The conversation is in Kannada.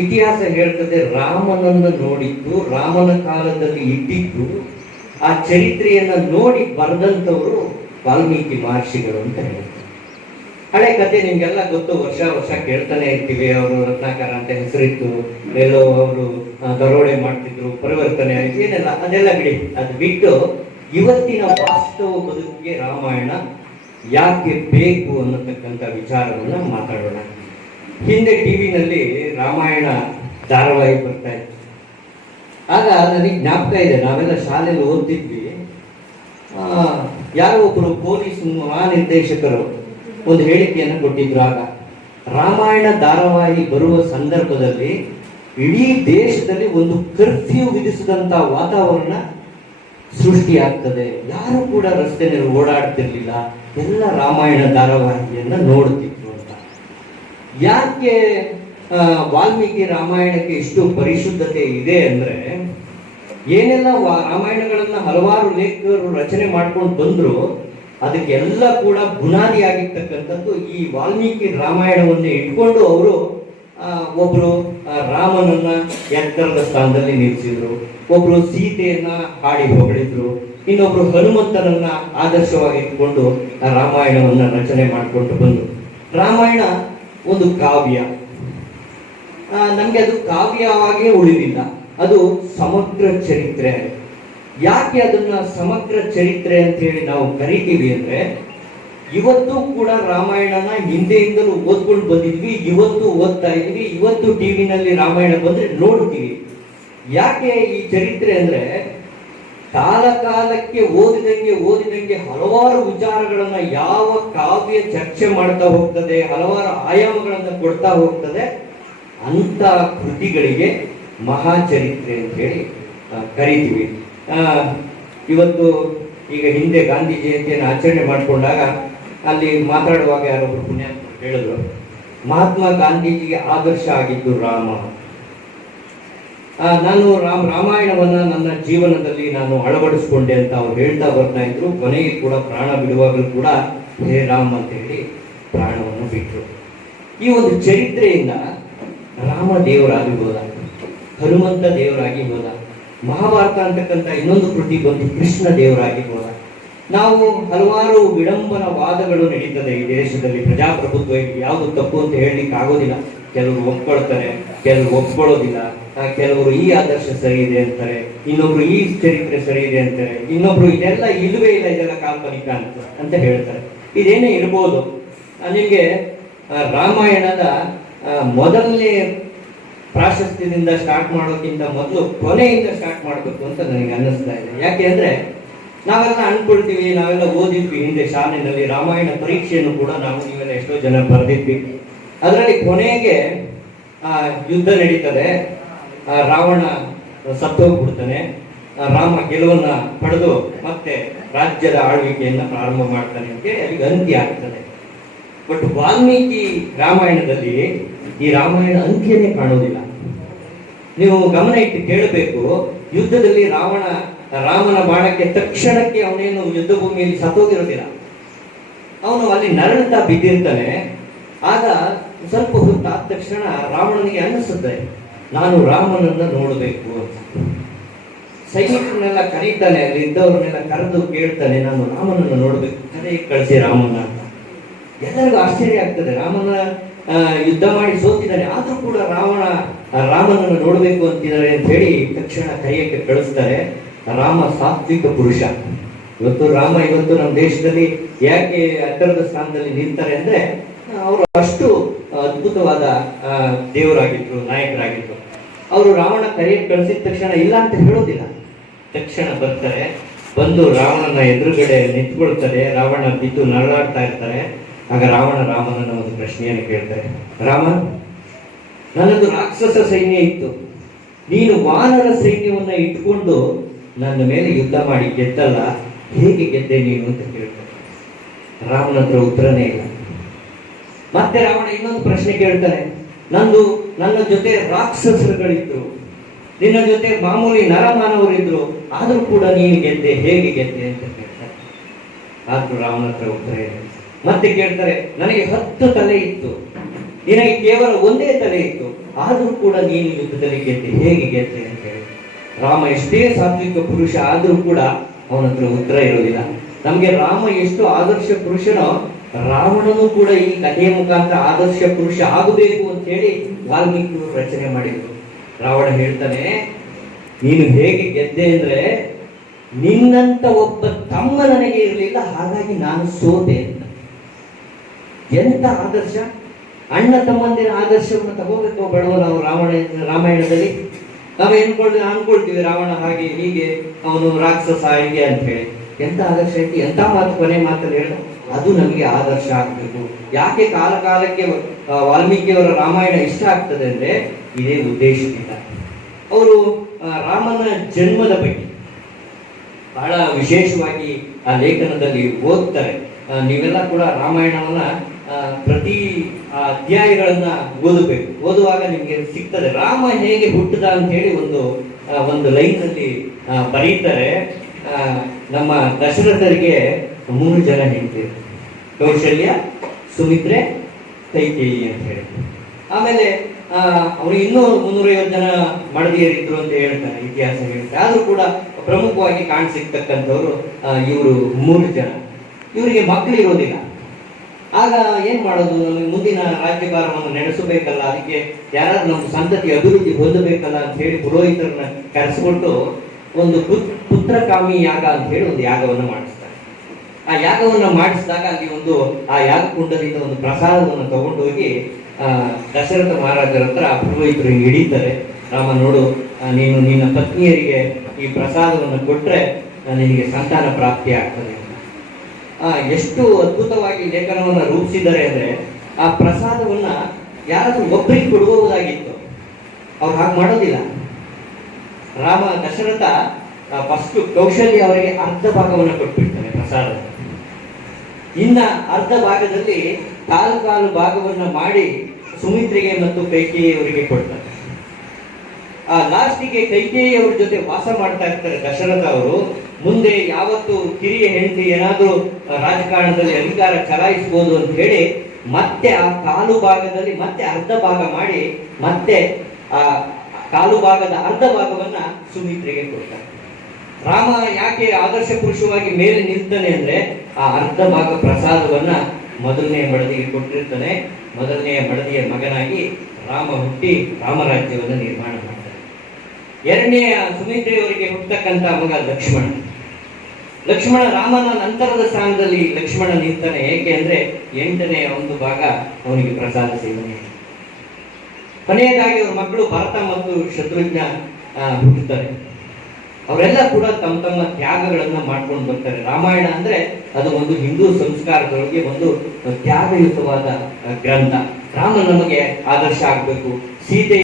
ಇತಿಹಾಸ ಹೇಳ್ತದೆ, ರಾಮನನ್ನು ನೋಡಿದ್ದು, ರಾಮನ ಕಾಲದಲ್ಲಿ ಇದ್ದಿದ್ದು ಆ ಚರಿತ್ರೆಯನ್ನ ನೋಡಿ ಬರೆದಂಥವರು ವಾಲ್ಮೀಕಿ ಮಹರ್ಷಿಗಳು ಅಂತ ಹೇಳ್ತಾರೆ. ಹಳೆ ಕತೆ ನಿಮ್ಗೆಲ್ಲ ಗೊತ್ತು, ವರ್ಷ ವರ್ಷ ಕೇಳ್ತಾನೆ ಇರ್ತೀವಿ, ಅವರು ರತ್ನಾಕರ ಅಂತ ಹೆಸರಿತ್ತು ಎಲ್ಲೋ ಅವರು ದರೋಡೆ ಮಾಡ್ತಿದ್ರು, ಪರಿವರ್ತನೆ ಆಯ್ತು, ಏನೆಲ್ಲ, ಅದೆಲ್ಲ ಬಿಡಿ. ಅದು ಬಿಟ್ಟು ಇವತ್ತಿನ ವಾಸ್ತವ ಬದುಕಿಗೆ ರಾಮಾಯಣ ಯಾಕೆ ಬೇಕು ಅನ್ನತಕ್ಕಂಥ ವಿಚಾರವನ್ನ ಮಾತಾಡೋಣ. ಹಿಂದೆ ಟಿವಿನಲ್ಲಿ ರಾಮಾಯಣ ಧಾರಾವಾಹಿ ಬರ್ತಾ ಇತ್ತು. ಆಗ ನನಗೆ ಜ್ಞಾಪಕ ಇದೆ, ನಾವೆಲ್ಲ ಶಾಲೆಯಲ್ಲಿ ಓದ್ತಿದ್ವಿ. ಯಾರೋ ಒಬ್ಬರು ಪೊಲೀಸ್ ಮಹಾನಿರ್ದೇಶಕರು ಒಂದು ಹೇಳಿಕೆಯನ್ನು ಕೊಟ್ಟಿದ್ರು. ಆಗ ರಾಮಾಯಣ ಧಾರಾವಾಹಿ ಬರುವ ಸಂದರ್ಭದಲ್ಲಿ ಇಡೀ ದೇಶದಲ್ಲಿ ಒಂದು ಕರ್ಫ್ಯೂ ವಿಧಿಸಿದಂತ ವಾತಾವರಣ ಸೃಷ್ಟಿಯಾಗ್ತದೆ. ಯಾರು ಕೂಡ ರಸ್ತೆಯಲ್ಲಿ ಓಡಾಡ್ತಿರ್ಲಿಲ್ಲ. ಎಲ್ಲ ರಾಮಾಯಣ ಧಾರಾವಾಹಿಯನ್ನು ಅಂತ ಯಾಕೆ ವಾಲ್ಮೀಕಿ ರಾಮಾಯಣಕ್ಕೆ ಇಷ್ಟು ಪರಿಶುದ್ಧತೆ ಇದೆ ಅಂದ್ರೆ ಏನೆಲ್ಲ ರಾಮಾಯಣಗಳನ್ನ ಹಲವಾರು ಲೇಖಕರು ರಚನೆ ಮಾಡ್ಕೊಂಡು ಬಂದ್ರು ಅದಕ್ಕೆಲ್ಲ ಕೂಡ ಬುನಾದಿಯಾಗಿರ್ತಕ್ಕಂಥದ್ದು ಈ ವಾಲ್ಮೀಕಿ ರಾಮಾಯಣವನ್ನೇ ಇಟ್ಕೊಂಡು ಅವರು ಒಬ್ರು ಆ, ರಾಮನನ್ನ ಎತ್ತರದ ಸ್ಥಾನದಲ್ಲಿ ನಿಲ್ಲಿಸಿದ್ರು ಒಬ್ರು ಸೀತೆಯನ್ನ ಹಾಡಿ ಹೊಗಳಿದ್ರು ಇನ್ನೊಬ್ರು ಹನುಮಂತನನ್ನ ಆದರ್ಶವಾಗಿ ಇಟ್ಕೊಂಡು ರಾಮಾಯಣವನ್ನ ರಚನೆ ಮಾಡಿಕೊಂಡು ಬಂದ್ರು. ರಾಮಾಯಣ ಒಂದು ಕಾವ್ಯ. ನಮಗೆ ಅದು ಕಾವ್ಯವಾಗಿ ಉಳಿದಿಲ್ಲ. ಅದು ಸಮಗ್ರ ಚರಿತ್ರೆ. ಯಾಕೆ ಅದನ್ನ ಸಮಗ್ರ ಚರಿತ್ರೆ ಅಂತ ಹೇಳಿ ನಾವು ಕರಿತೀವಿ ಅಂದ್ರೆ, ಇವತ್ತು ಕೂಡ ರಾಮಾಯಣನ ಹಿಂದೆಯಿಂದಲೂ ಓದ್ಕೊಂಡು ಬಂದಿದ್ವಿ, ಇವತ್ತು ಓದ್ತಾ ಇದ್ವಿ, ಇವತ್ತು ಟಿವಿನಲ್ಲಿ ರಾಮಾಯಣ ಬಂದ್ರೆ ನೋಡ್ತೀವಿ. ಯಾಕೆ ಈ ಚರಿತ್ರೆ ಅಂದ್ರೆ ಕಾಲ ಕಾಲಕ್ಕೆ ಓದಿದಂಗೆ ಓದಿದಂಗೆ ಹಲವಾರು ವಿಚಾರಗಳನ್ನ ಯಾವ ಕಾವ್ಯ ಚರ್ಚೆ ಮಾಡ್ತಾ ಹೋಗ್ತದೆ, ಹಲವಾರು ಆಯಾಮಗಳನ್ನ ಕೊಡ್ತಾ ಹೋಗ್ತದೆ, ಅಂತ ಕೃತಿಗಳಿಗೆ ಮಹಾಚರಿತ್ರೆ ಅಂತ ಹೇಳಿ ಕರಿತೀವಿ. ಇವತ್ತು ಈಗ ಹಿಂದೆ ಗಾಂಧಿ ಜಯಂತಿಯನ್ನು ಆಚರಣೆ ಮಾಡಿಕೊಂಡಾಗ ಅಲ್ಲಿ ಮಾತಾಡುವಾಗ ಯಾರೊಬ್ರು ಪುಣ್ಯ ಹೇಳಿದ್ರು, ಮಹಾತ್ಮ ಗಾಂಧೀಜಿಗೆ ಆದರ್ಶ ಆಗಿದ್ದು ರಾಮ. ನಾನು ರಾಮ ರಾಮಾಯಣವನ್ನ ನನ್ನ ಜೀವನದಲ್ಲಿ ನಾನು ಅಳವಡಿಸ್ಕೊಂಡೆ ಅಂತ ಅವ್ರು ಹೇಳ್ತಾ ಬರ್ತಾ ಇದ್ರು. ಕೊನೆಗೆ ಕೂಡ ಪ್ರಾಣ ಬಿಡುವಾಗಲೂ ಕೂಡ ಹೇ ರಾಮ್ ಅಂತ ಹೇಳಿ ಪ್ರಾಣವನ್ನು ಬಿಟ್ರು. ಈ ಒಂದು ಚರಿತ್ರೆಯಿಂದ ರಾಮ ದೇವರಾಗಿ ಹೋದ, ಹನುಮಂತ ದೇವರಾಗಿ ಹೋದ, ಮಹಾಭಾರತ ಅಂತಕ್ಕಂಥ ಇನ್ನೊಂದು ಕೃತಿ ಬಂದು ಕೃಷ್ಣ ದೇವರಾಗಿ ಹೋದ. ನಾವು ಹಲವಾರು ವಿಡಂಬನ ವಾದಗಳು ನಡೀತದೆ ಈ ದೇಶದಲ್ಲಿ. ಪ್ರಜಾಪ್ರಭುತ್ವ ಯಾವುದು ತಪ್ಪು ಅಂತ ಹೇಳಲಿಕ್ಕೆ ಆಗೋದಿಲ್ಲ ಕೆಲವರು ಒಪ್ಕೊಳ್ತಾರೆ, ಕೆಲವರು ಒಪ್ಕೊಳ್ಳೋದಿಲ್ಲ. ಕೆಲವರು ಈ ಆದರ್ಶ ಸರಿ ಇದೆ ಅಂತಾರೆ, ಇನ್ನೊಬ್ರು ಈ ಚರಿತ್ರೆ ಸರಿ ಇದೆ ಅಂತಾರೆ, ಇನ್ನೊಬ್ರು ಇದೆಲ್ಲ ಇಲ್ಲವೇ ಇಲ್ಲ, ಇದೆಲ್ಲ ಕಾಲ್ಪನಿಕ ಅಂತ ಅಂತ ಹೇಳ್ತಾರೆ. ಇದೇನೇ ಇರ್ಬೋದು ನಿಮಗೆ ರಾಮಾಯಣದ ಮೊದಲನೇ ಪ್ರಾಶಸ್ತ್ಯದಿಂದ ಸ್ಟಾರ್ಟ್ ಮಾಡೋಕ್ಕಿಂತ ಮೊದಲು ಕೊನೆಯಿಂದ ಸ್ಟಾರ್ಟ್ ಮಾಡಬೇಕು ಅಂತ ನನಗೆ ಅನ್ನಿಸ್ತಾ ಇದೆ. ಯಾಕೆ ಅಂದರೆ, ನಾವೆಲ್ಲ ಅನ್ಕೊಳ್ತೀವಿ, ನಾವೆಲ್ಲ ಓದಿದ್ವಿ ಹಿಂದೆ ಶಾಲೆಯಲ್ಲಿ ರಾಮಾಯಣ ಪರೀಕ್ಷೆಯನ್ನು ಕೂಡ ನಾವು ನೀವೆಲ್ಲ ಎಷ್ಟೋ ಜನ ಬರೆದಿದ್ವಿ. ಅದರಲ್ಲಿ ಕೊನೆಗೆ ಯುದ್ಧ ನಡೀತದೆ. ರಾವಣ ಸತ್ತೋಗ್ಬಿಡ್ತಾನೆ. ರಾಮ ಗೆಲುವನ್ನ ಪಡೆದು ಮತ್ತೆ ರಾಜ್ಯದ ಆಳ್ವಿಕೆಯನ್ನ ಪ್ರಾರಂಭ ಮಾಡ್ತಾನೆ ಅಂತ ಅಲ್ಲಿಗೆ ಅಂತ್ಯ ಆಗ್ತದೆ. ಬಟ್ ವಾಲ್ಮೀಕಿ ರಾಮಾಯಣದಲ್ಲಿ ಈ ರಾಮಾಯಣ ಅಂತ್ಯನೇ ಕಾಣೋದಿಲ್ಲ. ನೀವು ಗಮನ ಇಟ್ಟು ಕೇಳಬೇಕು, ಯುದ್ಧದಲ್ಲಿ ರಾವಣ ರಾಮನ ಬಾಣಕ್ಕೆ ತಕ್ಷಣಕ್ಕೆ ಅವನೇನು ಯುದ್ಧ ಭೂಮಿಯಲ್ಲಿ ಸತ್ತೋಗಿರೋದಿಲ್ಲ. ಅವನು ಅಲ್ಲಿ ನರಳುತ್ತಾ ಬಿದ್ದಿರ್ತಾನೆ. ಆಗ ಸ್ವಲ್ಪ ಹೊತ್ತಾದ ತಕ್ಷಣ ರಾವಣನಿಗೆ ಅನ್ನಿಸುತ್ತೆ ನಾನು ರಾಮನನ್ನ ನೋಡಬೇಕು ಅಂತ. ಸೈನಿಕರನ್ನೆಲ್ಲ ಕರೀತಾನೆ, ಅಲ್ಲಿ ಇದ್ದವ್ರನ್ನೆಲ್ಲ ಕರೆದು ಕೇಳ್ತಾನೆ, ನಾನು ರಾಮನನ್ನ ನೋಡಬೇಕು. ಕರೆ ಕಳಿಸಿ ರಾಮನ ಅಂತ ಎಲ್ಲರಿಗೂ ಆಶ್ಚರ್ಯ ಆಗ್ತದೆ. ರಾಮನ ಯುದ್ಧ ಮಾಡಿ ಸೋತಿದ್ದಾನೆ ಆದ್ರೂ ಕೂಡ ರಾವಣ ರಾಮನನ್ನು ನೋಡಬೇಕು ಅಂತಿದ್ದಾರೆ ಅಂತ ಹೇಳಿ ತಕ್ಷಣ ಕೈಯಕ್ಕೆ ಕಳಿಸ್ತಾರೆ. ರಾಮ ಸಾತ್ವಿಕ ಪುರುಷ. ಇವತ್ತು ರಾಮ, ಇವತ್ತು ನಮ್ಮ ದೇಶದಲ್ಲಿ ಯಾಕೆ ಎತ್ತರದ ಸ್ಥಾನದಲ್ಲಿ ನಿಂತಾರೆ ಅಂದ್ರೆ, ಅವರು ಅಷ್ಟು ಅದ್ಭುತವಾದ ದೇವರಾಗಿದ್ರು, ನಾಯಕರಾಗಿದ್ರು. ಅವರು ರಾವಣ ಕರೆ ಕಳಿಸಿದ ತಕ್ಷಣ ಇಲ್ಲ ಅಂತ ಹೇಳೋದಿಲ್ಲ. ತಕ್ಷಣ ಬರ್ತಾರೆ, ಬಂದು ರಾವಣನ ಎದುರುಗಡೆ ನಿಂತ್ಕೊಳ್ತಾರೆ, ರಾವಣ ಬಿದ್ದು ನರಳಾಡ್ತಾ ಇರ್ತಾರೆ. ಆಗ ರಾವಣ ರಾಮನನ್ನ ಒಂದು ಪ್ರಶ್ನೆಯನ್ನು ಕೇಳ್ತಾರೆ, ರಾಮ ನನ್ನದು ರಾಕ್ಷಸ ಸೈನ್ಯ ಇತ್ತು. ನೀನು ವಾನರ ಸೈನ್ಯವನ್ನ ಇಟ್ಕೊಂಡು ನನ್ನ ಮೇಲೆ ಯುದ್ಧ ಮಾಡಿ ಗೆದ್ದಲ್ಲ, ಹೇಗೆ ಗೆದ್ದೆ ನೀನು? ಅಂತ ಕೇಳ್ತಾರೆ. ರಾಮನ ಹತ್ರ ಉತ್ತರನೇ ಇಲ್ಲ. ಮತ್ತೆ ರಾವಣ ಇನ್ನೊಂದು ಪ್ರಶ್ನೆ ಕೇಳ್ತಾರೆ, ನಂದು ನನ್ನ ಜೊತೆ ರಾಕ್ಷಸರುಗಳಿದ್ರು. ನಿನ್ನ ಜೊತೆ ಮಾಮೂಲಿ ನರಮಾನವರಿದ್ರು. ಆದರೂ ಕೂಡ ನೀನು ಗೆದ್ದೆ. ಹೇಗೆ ಗೆದ್ದೆ ಅಂತ ಕೇಳ್ತಾರೆ. ಆದರೂ ರಾಮನ ಹತ್ರ ಉತ್ತರ ಇದೆ. ಮತ್ತೆ ಕೇಳ್ತಾರೆ, ನನಗೆ ಹತ್ತು ತಲೆ ಇತ್ತು. ನಿನಗೆ ಕೇವಲ ಒಂದೇ ತಲೆ ಇತ್ತು. ಆದರೂ ಕೂಡ ನೀನು ಯುದ್ಧದಲ್ಲಿ ಗೆದ್ದೆ. ಹೇಗೆ ಗೆದ್ದೆ ಅಂತ ಹೇಳಿ. ರಾಮ ಎಷ್ಟೇ ಸಾತ್ವಿಕ ಪುರುಷ ಆದರೂ ಕೂಡ ಅವನ ಹತ್ರ ಉತ್ತರ ಇರೋದಿಲ್ಲ. ನಮಗೆ ರಾಮ ಎಷ್ಟು ಆದರ್ಶ ಪುರುಷನೋ ರಾವಣನು ಕೂಡ ಈ ಕಥೆಯ ಮುಖಾಂತರ ಆದರ್ಶ ಪುರುಷ ಆಗಬೇಕು ಅಂತ ಹೇಳಿ ವಾಲ್ಮೀಕಿ ರಚನೆ ಮಾಡಿದ್ರು. ರಾವಣ ಹೇಳ್ತಾನೆ, ನೀನು ಹೇಗೆ ಗೆದ್ದೆ ಅಂದ್ರೆ ನಿನ್ನಂತ ಒಬ್ಬ ತಮ್ಮ ನನಗೆ ಇರಲಿಲ್ಲ, ಹಾಗಾಗಿ ನಾನು ಸೋತೆ ಅಂತ. ಎಂತ ಆದರ್ಶ? ಅಣ್ಣ ತಮ್ಮಂದಿನ ಆದರ್ಶವನ್ನು ತಗೋಬೇಕು ಬಡವ ನಾವು ರಾವಣ, ರಾಮಾಯಣದಲ್ಲಿ. ನಾವು ಏನ್ಕೊಳ್ತೀವಿ ಅನ್ಕೊಳ್ತೀವಿ ರಾವಣ ಹಾಗೆ ಹೀಗೆ, ಅವನು ರಾಕ್ಷಸ ಹೀಗೆ ಅಂತ ಹೇಳಿ. ಎಂತ ಆದರ್ಶ ಐತಿ? ಎಂತ ಮಾತು ಕೊನೆ ಮಾತಲ್ಲಿ ಹೇಳ ಅದು ನಮಗೆ ಆದರ್ಶ ಆಗ್ಬೇಕು. ಯಾಕೆ ಕಾಲ ಕಾಲಕ್ಕೆ ಆ, ವಾಲ್ಮೀಕಿಯವರ ರಾಮಾಯಣ ಇಷ್ಟ ಆಗ್ತದೆ ಅಂದ್ರೆ ಇದೇ ಉದ್ದೇಶದಿಂದ. ಅವರು ರಾಮನ ಜನ್ಮದ ಬಗ್ಗೆ ಬಹಳ ವಿಶೇಷವಾಗಿ ಆ ಲೇಖನದಲ್ಲಿ ಓದ್ತಾರೆ. ನೀವೆಲ್ಲ ಕೂಡ ರಾಮಾಯಣವನ್ನ ಪ್ರತಿ ಅಧ್ಯಾಯಗಳನ್ನ ಓದಬೇಕು. ಓದುವಾಗ ನಿಮ್ಗೆ ಸಿಗ್ತದೆ. ರಾಮ ಹೇಗೆ ಹುಟ್ಟಿದ ಅಂತ ಹೇಳಿ ಒಂದು ಒಂದು ಲೈನ್ ಅಲ್ಲಿ ಬರೀತಾರೆ. ನಮ್ಮ ದಶರಥರಿಗೆ ಮೂರು ಜನ ಹೆಂಡತಿರು ಕೌಶಲ್ಯ, ಸುಮಿತ್ರೆ ಕೈಕೇಯಿ ಅಂತ ಹೇಳಿ. ಆಮೇಲೆ ಅವರು ಇನ್ನೂ ಮುನ್ನೂರೈವತ್ತು ಜನ ಮಡದಿಯರಿದ್ರು ಅಂತ ಹೇಳ್ತಾರೆ, ಇತಿಹಾಸ ಹೇಳ್ತಾರೆ. ಆದರೂ ಕೂಡ ಪ್ರಮುಖವಾಗಿ ಕಾಣಿಸಿರ್ತಕ್ಕಂಥವ್ರು ಇವರು ಮೂರು ಜನ. ಇವರಿಗೆ ಮಕ್ಕಳು ಇರೋದಿಲ್ಲ. ಆಗ ಏನು ಮಾಡೋದು? ನಮಗೆ ಮುಂದಿನ ರಾಜ್ಯಭಾರವನ್ನು ನಡೆಸಬೇಕಲ್ಲ, ಅದಕ್ಕೆ ಯಾರಾದ್ರೂ ನಮ್ಮ ಸಂತತಿ ಅಭಿವೃದ್ಧಿ ಹೊಂದಬೇಕಲ್ಲ ಅಂತ ಹೇಳಿ ಪುರೋಹಿತರನ್ನ ಕರೆಸಿಕೊಂಡು ಒಂದು ಪುತ್- ಪುತ್ರಕಾಮಿ ಯಾಗ ಅಂತ ಹೇಳಿ ಒಂದು ಯಾಗವನ್ನು ಮಾಡಿಸ್ತಾರೆ. ಆ ಯಾಗವನ್ನು ಮಾಡಿಸಿದಾಗ ಅಲ್ಲಿ ಒಂದು ಆ ಯಾಗ ಕುಂಡದಿಂದ ಒಂದು ಪ್ರಸಾದವನ್ನು ತಗೊಂಡೋಗಿ ಆ, ದಶರಥ ಮಹಾರಾಜರ ಹತ್ರ ಆ ಪುರೋಹಿತರು ಹಿಂಗೆ ಹಿಡಿತಾರೆ. ರಾಮ ನೋಡು ನೀನು ನಿನ್ನ ಪತ್ನಿಯರಿಗೆ ಈ ಪ್ರಸಾದವನ್ನು ಕೊಟ್ರೆ ಆ, ನಿನಗೆ ಸಂತಾನ ಪ್ರಾಪ್ತಿ ಆಗ್ತದೆ ಆ, ಎಷ್ಟು ಅದ್ಭುತವಾಗಿ ಲೇಖನವನ್ನು ರೂಪಿಸಿದ್ದಾರೆ ಅಂದರೆ ಆ ಪ್ರಸಾದವನ್ನ ಯಾರಾದರೂ ಒಬ್ಬರಿಗೆ ಕೊಡಬಹುದಾಗಿತ್ತು ಅವ್ರು ಹಾಗೆ ಮಾಡೋದಿಲ್ಲ. ರಾಮ ದಶರಥ ಫಸ್ಟ್ ಕೌಶಲ್ಯ ಅವರಿಗೆ ಅರ್ಧ ಭಾಗವನ್ನು ಕೊಟ್ಬಿಡ್ತಾರೆ ಪ್ರಸಾದ ಇನ್ನ ಅರ್ಧ ಭಾಗದಲ್ಲಿ ಕಾಲು ಕಾಲು ಭಾಗವನ್ನ ಮಾಡಿ ಸುಮಿತ್ರಿಗೆ ಮತ್ತು ಕೈಕೇಯಿಯವರಿಗೆ ಕೊಡ್ತಾರೆ. ಆ ಲಾಸ್ಟಿಗೆ ಕೈಕೇಯಿಯವ್ರ ಜೊತೆ ವಾಸ ಮಾಡ್ತಾ ಇರ್ತಾರೆ ದಶರಥ ಅವರು. ಮುಂದೆ ಯಾವತ್ತು ಕಿರಿಯ ಹೆಂಡತಿ ಏನಾದರೂ ರಾಜಕಾರಣದಲ್ಲಿ ಅಧಿಕಾರ ಚಲಾಯಿಸಬಹುದು ಅಂತ ಹೇಳಿ ಮತ್ತೆ ಆ ಕಾಲು ಭಾಗದಲ್ಲಿ ಮತ್ತೆ ಅರ್ಧ ಭಾಗ ಮಾಡಿ ಮತ್ತೆ, ಆ, ಕಾಲು ಭಾಗದ ಅರ್ಧ ಭಾಗವನ್ನ ಸುಮಿತ್ರಿಗೆ ಕೊಡ್ತಾರೆ. ರಾಮ ಯಾಕೆ ಆದರ್ಶ ಪುರುಷವಾಗಿ ಮೇಲೆ ನಿಲ್ತಾನೆ ಅಂದ್ರೆ ಆ ಅರ್ಧ ಭಾಗ ಪ್ರಸಾದವನ್ನ ಮೊದಲನೆಯ ಮಡದಿಗೆ ಕೊಟ್ಟಿರ್ತಾನೆ. ಮೊದಲನೆಯ ಮಡದಿಯ ಮಗನಾಗಿ ರಾಮ ಹುಟ್ಟಿ ರಾಮರಾಜ್ಯವನ್ನು ನಿರ್ಮಾಣ ಮಾಡ್ತಾನೆ. ಎರಡನೆಯ ಸುಮಿತ್ರೆಯವರಿಗೆ ಹುಟ್ಟತಕ್ಕಂತ ಮಗ ಲಕ್ಷ್ಮಣ. ಲಕ್ಷ್ಮಣ ರಾಮನ ನಂತರದ ಸ್ಥಾನದಲ್ಲಿ ಲಕ್ಷ್ಮಣ ನಿಂತಾನೆ ಏಕೆ ಅಂದ್ರೆ ಎಂಟನೆಯ ಒಂದು ಭಾಗ ಅವನಿಗೆ ಪ್ರಸಾದ ಸೇವನೆ. ಕೊನೆಯದಾಗಿ ಅವರ ಮಕ್ಕಳು ಭರತ ಮತ್ತು ಶತ್ರುಘ್ನ ಹುಟ್ಟುತ್ತಾರೆ. ಅವರೆಲ್ಲ ಕೂಡ ತಮ್ಮ ತಮ್ಮ ತ್ಯಾಗಗಳನ್ನ ಮಾಡ್ಕೊಂಡು ಬರ್ತಾರೆ. ರಾಮಾಯಣ ಅಂದ್ರೆ ಅದು ಒಂದು ಹಿಂದೂ ಸಂಸ್ಕಾರದೊಳಗೆ ಒಂದು ತ್ಯಾಗಯುತವಾದ ಗ್ರಂಥ. ರಾಮ ನಮಗೆ ಆದರ್ಶ ಆಗ್ಬೇಕು. ಸೀತೆ